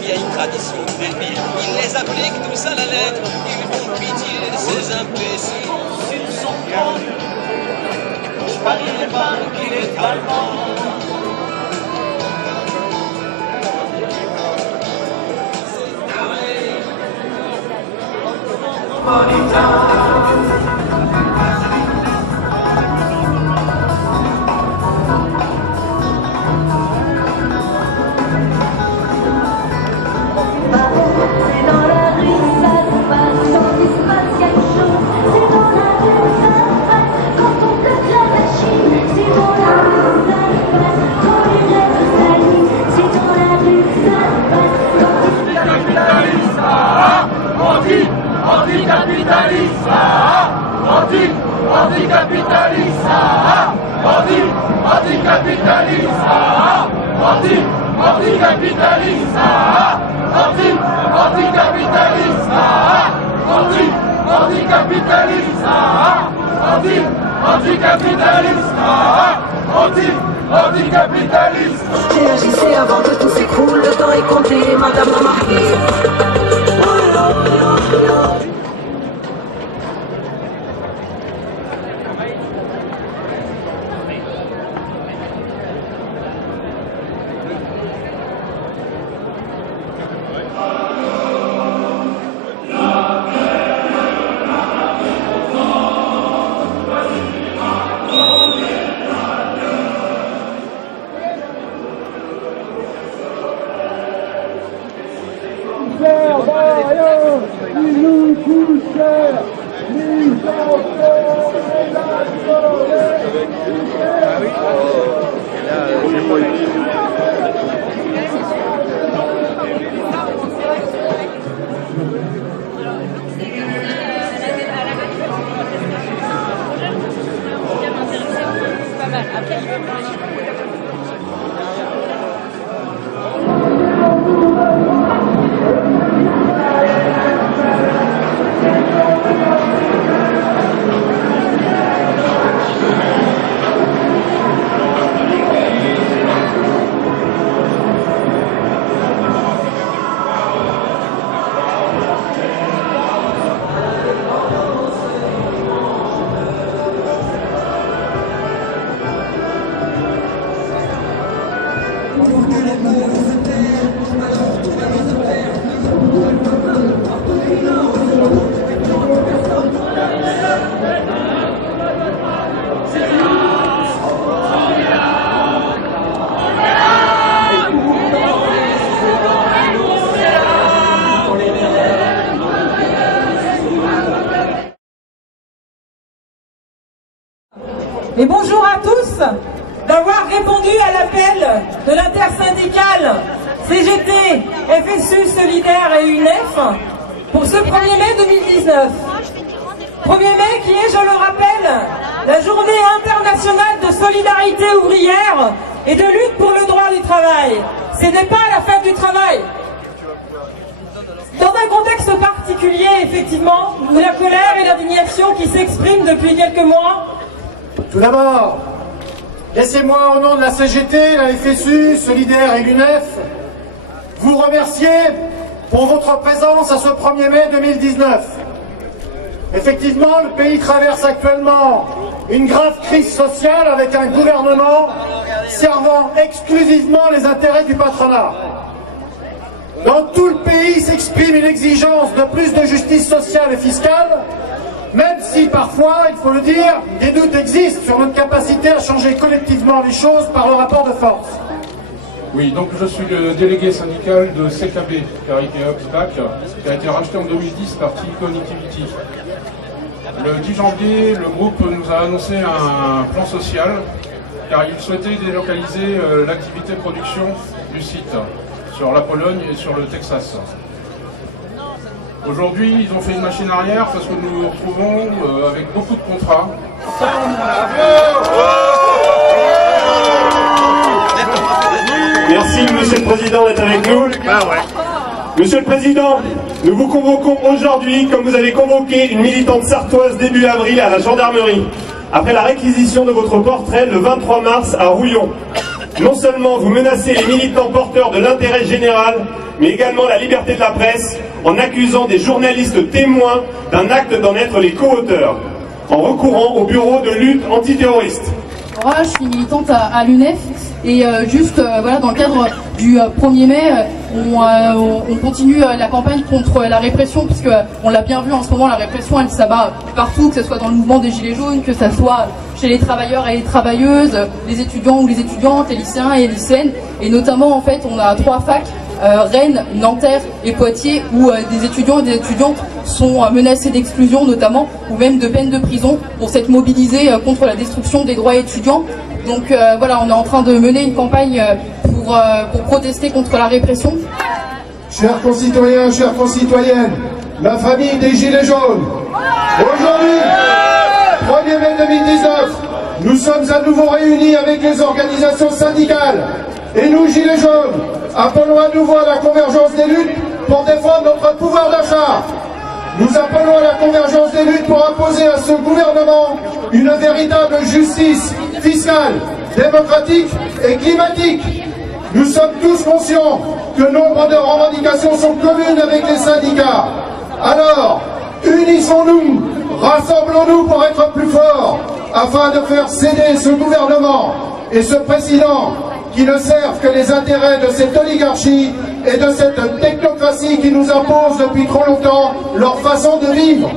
vieilles traditions de Belleville. Ils les appliquent tous à la lettre, ils font pitié ces imbéciles. S'ils sont cons, je parierais pas qu'il est allemand. Anticapitaliste, anticapitaliste, anticapitaliste, anticapitaliste, anticapitaliste, anticapitaliste, anticapitaliste, anticapitaliste. Réagissez avant que tout s'écroule, le temps est compté, madame la marquise. Et bonjour à tous d'avoir répondu à l'appel de l'intersyndicale CGT, FSU Solidaire et UNEF pour ce 1er mai 2019. 1er mai qui est, je le rappelle, la journée internationale de solidarité ouvrière et de lutte pour le droit du travail. Ce n'est pas la fête du travail. Dans un contexte particulier, effectivement, où la colère et l'indignation qui s'expriment depuis quelques mois. Tout d'abord, laissez-moi au nom de la CGT, la FSU, Solidaire et l'UNEF, vous remercier pour votre présence à ce 1er mai 2019. Effectivement, le pays traverse actuellement une grave crise sociale avec un gouvernement servant exclusivement les intérêts du patronat. Dans tout le pays s'exprime une exigence de plus de justice sociale et fiscale, même si parfois, il faut le dire, des doutes existent sur notre capacité à changer collectivement les choses par le rapport de force. Oui, donc je suis le délégué syndical de CKB, Carité Oxback, qui a été racheté en 2010 par Tree Connectivity. Le 10 janvier, le groupe nous a annoncé un plan social, car il souhaitait délocaliser l'activité production du site sur la Pologne et sur le Texas. Aujourd'hui, ils ont fait une machine arrière parce que nous nous retrouvons avec beaucoup de contrats. Merci, Monsieur le Président, d'être avec nous. Monsieur le Président, nous vous convoquons aujourd'hui, comme vous avez convoqué une militante sartoise début avril à la gendarmerie, après la réquisition de votre portrait le 23 mars à Rouillon. Non seulement vous menacez les militants porteurs de l'intérêt général, mais également la liberté de la presse, en accusant des journalistes témoins d'un acte d'en être les co-auteurs, en recourant au bureau de lutte antiterroriste. Voilà, je suis militante à l'UNEF et voilà, dans le cadre du 1er mai, on continue la campagne contre la répression, puisque on l'a bien vu en ce moment, la répression elle s'abat partout, que ce soit dans le mouvement des Gilets jaunes, que ce soit chez les travailleurs et les travailleuses, les étudiants ou les étudiantes, les lycéens et les lycéennes, et notamment en fait on a 3 facs, Rennes, Nanterre et Poitiers, où des étudiants et des étudiantes sont menacés d'exclusion notamment, ou même de peine de prison pour s'être mobilisés contre la destruction des droits étudiants. Donc voilà, on est en train de mener une campagne pour protester contre la répression. Chers concitoyens, chères concitoyennes, la famille des Gilets jaunes, aujourd'hui, 1er mai 2019, nous sommes à nouveau réunis avec les organisations syndicales. Et nous, Gilets jaunes, appelons à nouveau à la convergence des luttes pour défendre notre pouvoir d'achat. Nous appelons à la convergence des luttes pour imposer à ce gouvernement une véritable justice fiscale, démocratique et climatique. Nous sommes tous conscients que nombre de revendications sont communes avec les syndicats. Alors, unissons-nous, rassemblons-nous pour être plus forts, afin de faire céder ce gouvernement et ce président qui ne servent que les intérêts de cette oligarchie et de cette technocratie qui nous impose depuis trop longtemps leur façon de vivre.